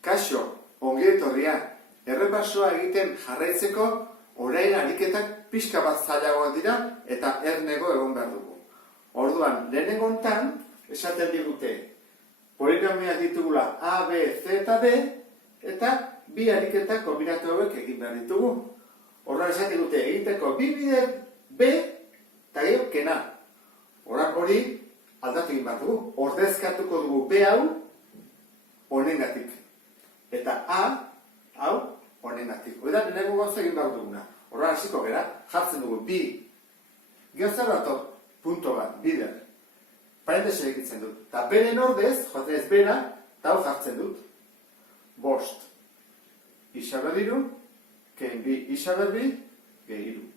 Kaixo, ongi etorria, errepasoa egiten jarraitzeko orain ariketak pixka bat zailagoak dira eta ernego egon behar dugu. Orduan, lehenengo hontan, esaten digute, polinomiak ditugula A, B, C eta D, eta bi ariketak kombinatu hauek egin behar ditugu. Orduan esaten digute, egiteko bi bider B eta gero kena. Orduan hori aldatu egin behar dugu. Ordezkatuko dugu B hau honengatik. Eta A, hau, honengatik. Hori da, lehenengo gauza egin behar duguna. Horra hasiko gara, jartzen dugu bi. Geozer dator, punto bat, bider. Parentesi egitzen dut. Eta beren ordez, joaten ez bera, eta hau jartzen dut. Bost. Isa berdiru, ken bi isa berdi, gehiru.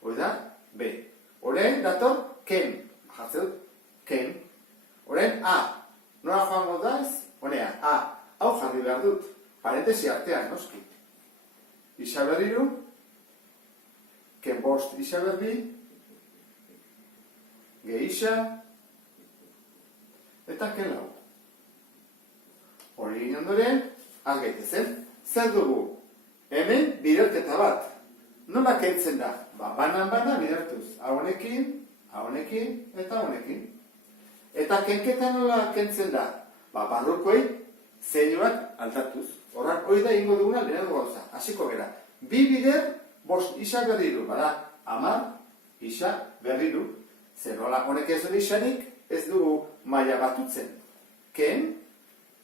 Hori da, B. Horren dator, ken. Jartzen dut, ken. Horren A. Nola joango da ez? Honea, A. Hau jarri behar dut, parentesi artean, noski. Isa berdiru, ken bost isa berdi, gehi isa, eta ken lau. Hori egin ondoren, gaitezen, zer dugu? Hemen biderketa bat. Nola kentzen da? Banan-bana bidertuz. Honekin, eta honekin. Eta kenketa nola kentzen da? Barrukoi, zeinuak altatuz. Horran, hori da ingo duguna lehenengo gauza. Hasiko gera. Bi bider, bost isa berriru. Bada, 10 isa berriru. Zer nola, honek ez dut isanik, ez dugu maila batutzen. Ken,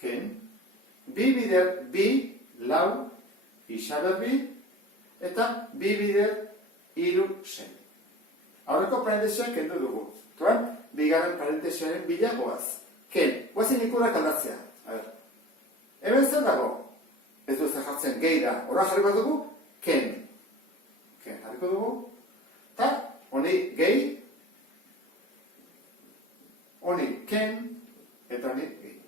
bi bider, bi, lau, isa berri, eta bi bider, iru, zen. Aurreko parentesiak kendu dugu. Tuan, bigarren parentesiaren bila goaz. Ken, guazin ikurak aldatzea. A ber, hemen zer dago? Ez du zer jartzen gehi da. Horra jarri bat dugu, ken. Ken jarriko dugu. Eta, honi gehi, honi ken, eta honi gehi.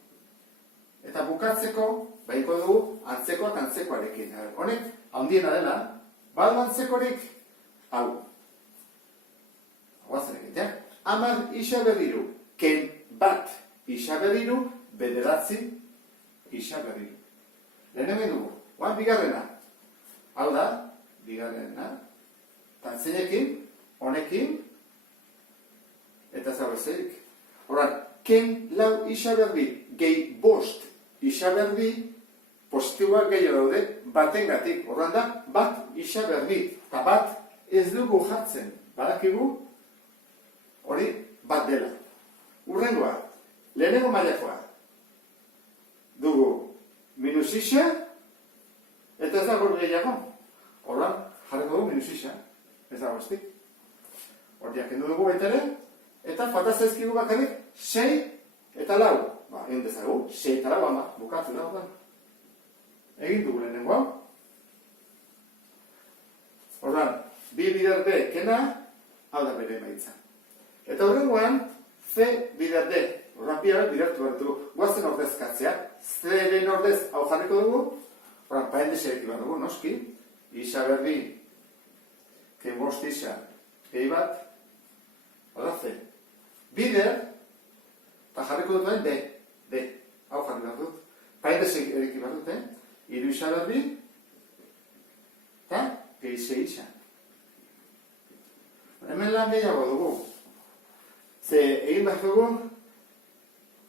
Eta bukatzeko, bahiko dugu, antzekoak antzekoarekin. Honek, handiena dela, badu antzekorik, hau. Guazen egitea. 10 isa berriru, ken bat isa berriru, bederatzi isa berriru. Lehenengo dugu, oan bigarrena. Hau da, bigarrena. Tantzenekin, honekin, eta zabezerik. Horan, ken lau isa berri, gehi bost isa berri, positiboak gehiago daude, batengatik. Horan da, bat isa berri. Eta bat ez dugu jartzen. Badakigu, hori bat dela. Urrengoa, lehenengo mailakoa. Dugu minus isa, eta ez dago gehiago. Horran, jarriko dugu minus isa. Ez dago estik. Hortiak kendu dugu baitere, eta falta zaizkigu bakarrik 6 eta 4. Egin dezagu, 6 eta 4 ama, bukatu da. Egin dugu lehenengo hau. Horran, bi bider B kena, hau da bere emaitza. Eta horrengoan, C bider D. Horran bider bidertu behar dugu. Guazen ordezkatzea. C-ren ordez hau jarriko dugu. Horran, parentesiak behar dugu, noski. Isa berdi, ken bost isa, gehi bat. Horra C. Bider, eta jarriko dut behar D. Hau jarri behar dut. Parentesiak eriki behar dut, Iru isa berdi, eta gehi ze isa. Hemen lan gehiago dugu. Ze egin behar dugu,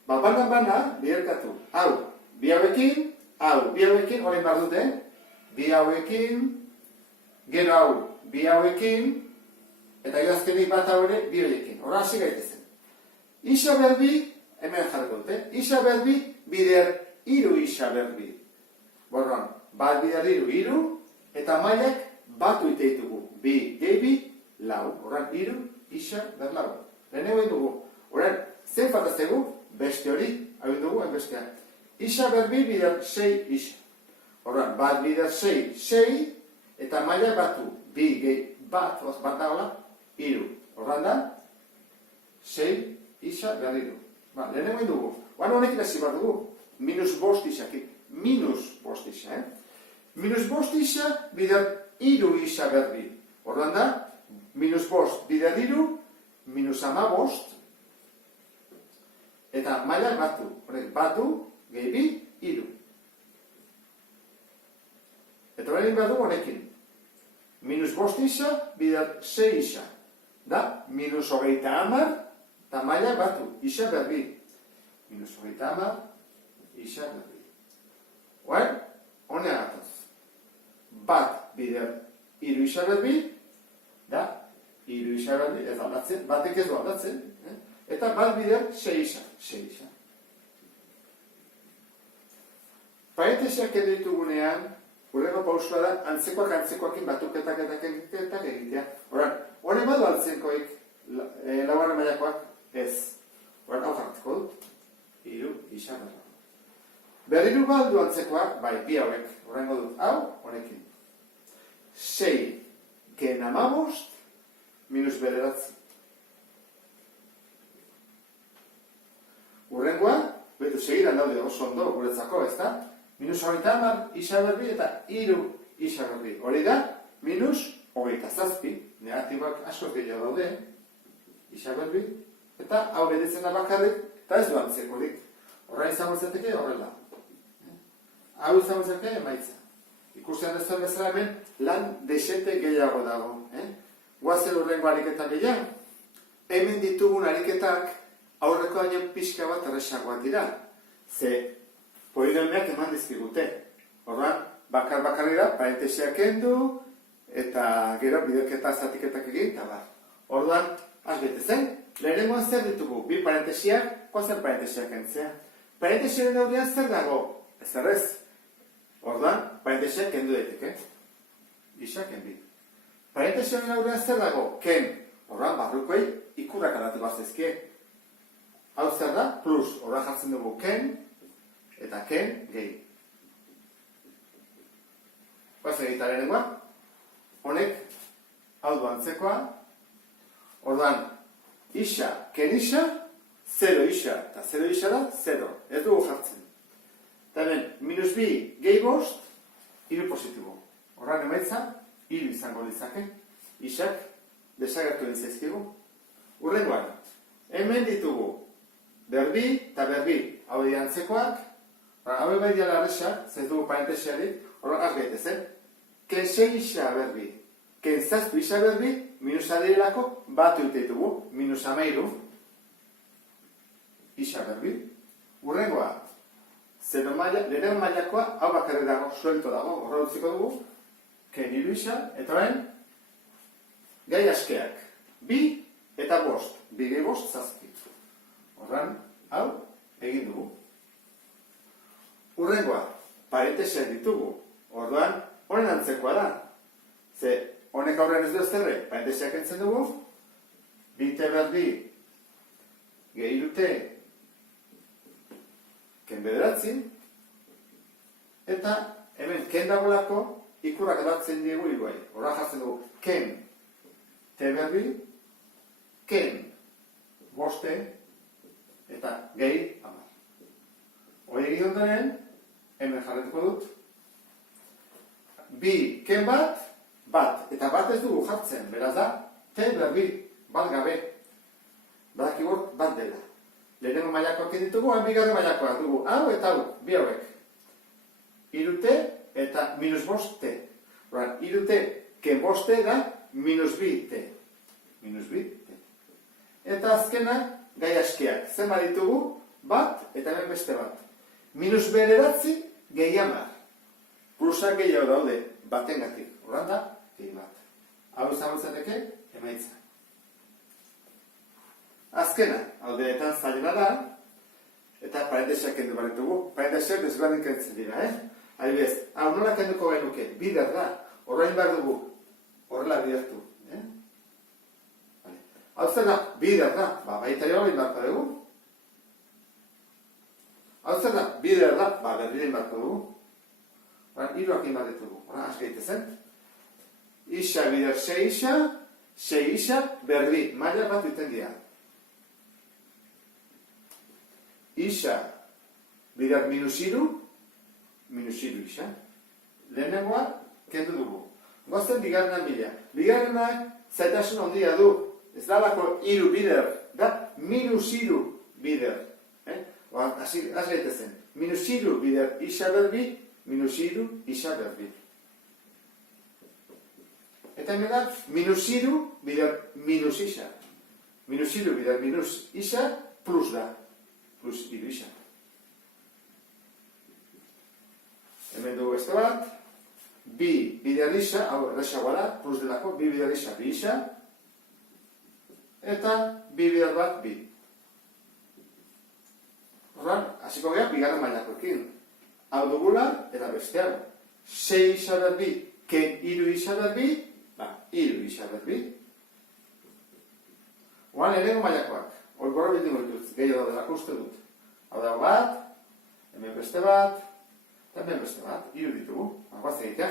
banan-bana biderkatu. Hau, bi hauekin, horrein behar dute. Bi hauekin, gero hau, bi hauekin, eta gazkenik bat hau ere, bi horiekin. Horra hasi gaitezen. Isa berbi, hemen jarriko dute. Isa berbi, bider iru isa berbi. Borron, bat bider iru, eta mailak batu ite ditugu. Bi, gehi bi, lau. Horran, iru, isa, ber lau. Lehenengo egin dugu. Horren, zen fataztegu, beste hori, hau dugu, bestea. Isa berbi bider 6 isa. Horren, bat bider 6, eta maila batu, bi gehi bat, bat dagoela, iru. Horren da, 6 isa berriru. Lehenengo egin dugu. Oan honek lezi bat dugu, minus bost isakin. Minus bost isa, Minus bost isa bider iru isa berri. Horren da, minus bost bider iru, minus 15, eta mailak batu. Horrek, batu, gehi bi, iru. Eta orain behar dugu honekin. Minus bost isa, bider 6 isa. Da, minus 30, eta maila batu, isa berbi. Minus 30, isa berbi. Oain, honea gatoz. Bat bider iru isa berbi, da, iru isa berbi, ez aldatzen, batek ez du aldatzen. Eta bat bider 6 isa, 6 isa. Parentesiak edo ditugunean, urreko pausua da, antzekoakin batuketak egitea. Horren badu altzenkoik, laugarren mailakoak, ez. Horren hau jartzeko dut, iru, isa, berra. Berriru baldu antzekoak, bai, bi hauek, horrengo dut, hau, honekin. 6, gen 15, minus bederatzi. Urrengoa, betu segidan daude oso ondo, guretzako, ez da? Minus 30, isa berbi eta iru isa berbi. Hori da, minus 27, negatiboak askoz gehiago daude, isa berbi, eta hau beretzen da bakarrik, eta ez du antzekorik. Horra izango zeteke horrela. Hau izango zeteke emaitza. Ikusten ez bezala hemen, lan desente gehiago dago. Guazen urrengo ariketa gehiago. Hemen ditugun ariketak aurreko baino pixka bat erresagoak dira. Ze polinomiak eman dizkigute. Horra, bakarri da, parentesiak kendu, eta gero biderketa zatiketak egin, eta bar. Orduan, azbetezen, lehenengoan zer ditugu, bi parentesiak, koazen parentesiak kentzea. Parentesiaren aurrean zer dago? Ezer ez. Orduan, parentesiak kendu daiteke. Isa kenbi. Parentesiaren aurrean zer dago? Ken. Orduan, barrukoei ikurrak aldatu bazezkie. Hau zer da? Plus. Orduan jartzen dugu ken, eta ken gehi. Guaz egita lehenengoa. Honek, hau du antzekoa. Orduan, isa, ken isa, 0 isa, eta 0 isa da, 0. Ez dugu jartzen. Eta hemen, minus bi gehi bost, iru positibo. Horran emaitza, iru izango ditzake. Isak, desagertu ditzaizkigu. Urrengoan, hemen ditugu, berbi eta berbi. Hau dira antzekoak, hau bai diala arrexa, ez dugu parentesiarik, horren azgaitezen. Ken 6 isa berbi, ken 7 isa berbi, minus adirelako batu ditugu, minus 13 isa berbi. Urrengoa, lehenengo mailakoa, hau bakarri dago, suelto dago, horra dutziko dugu, ken 3 isa, eta orain, gai askeak, bi eta bost, bi gehi bost, 7. Horran, hau, egin dugu. Urrengoa, parentesiak ditugu. Orduan, honen antzekoa da. Ze, honek aurrean ez du ezterre, parentesiak entzen dugu. Bite berbi, gehirute, ken bederatzi. Eta, hemen, ken dagoelako, ikurrak edatzen diegu iguai. Horra jartzen dugu, ken, te berbi, ken, boste, eta gehi, amar. Hoi egin ondoren, hemen jarretuko dut. Bi, ken bat, eta bat ez dugu jartzen, beraz da, te berbi, bat gabe. Badakibor, bat dela. Lehenengo mailakoak ditugu, bigarren mailakoak dugu, hau eta hau, bi hauek. Irute eta minus boste. Irute, ken boste da, minus bi te. Minus bi te. Eta azkena, gai askeak. Zenba ditugu, bat eta hemen beste bat. Minus bederatzi, gehi amar. Plusak gehiago daude, batengatik. Horran da, gehi bat. Hau izango zeteke, emaitza. Azkena, hau denetan zailena da, eta parentesiak kendu baritugu. Parentesiak desberdin kentzen dira, Adibidez, hau nola kenduko genuke, bider da, horrein behar dugu, horrela bidertu. Hau zer da, bider da, baita jo hori marko dugu. Hau zer da, bider da, berriren marko dugu. Iruak inbat ditugu, azgeite zen. Isa bider 6 isa, 6 isa, berri, maila bat duten dira. Isa bider minus iru isa. Lehenengoa, kendu dugu. Gozen bigarrenan bila. Bigarrenak zaitasun ondia du. Ez da lako iru bider, da minus iru bider. Azgaite zen. Minus iru bider isa berbi, minus iru isa berbi. Eta hemen da, minus iru bider minus isa. Minus iru bider minus isa plus da. Plus iru isa. Hemen dugu beste bat. Bi bider isa, hau erresagoa da, plus delako, bi bider isa, bi isa. Eta bi bider bat, bi. Horran, hasiko geha, bigarren mailakoekin. Hau dugula, eta beste hau. 6 isa berbi, ken iru isa berbi, iru isa berbi. Oan ere mailakoak. Hoi gora bildingo ditut, gehiago delako uste dut. Hau da bat, hemen beste bat, eta hemen beste bat, iru ditugu. Guazen egitea.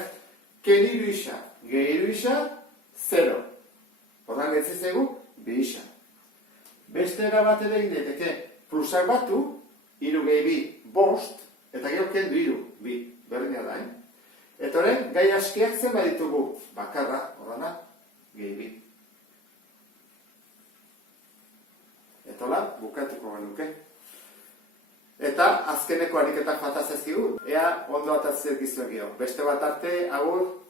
Ken iru isa, ge iru isa, 0. Horran gehitzezegu, bi isa. Beste era bat ere egin daiteke, plusak batu, iru gehi bi, bost, eta gero kendu iru, bi, berdina da, Eta horren, gai askiak zen baditugu, bakarra, horrena, gehi bi. Eta hola, bukatuko genuke. Eta azkeneko ariketak falta zaizkigu, ea ondo atatzea gizuen gero. Beste bat arte, agur.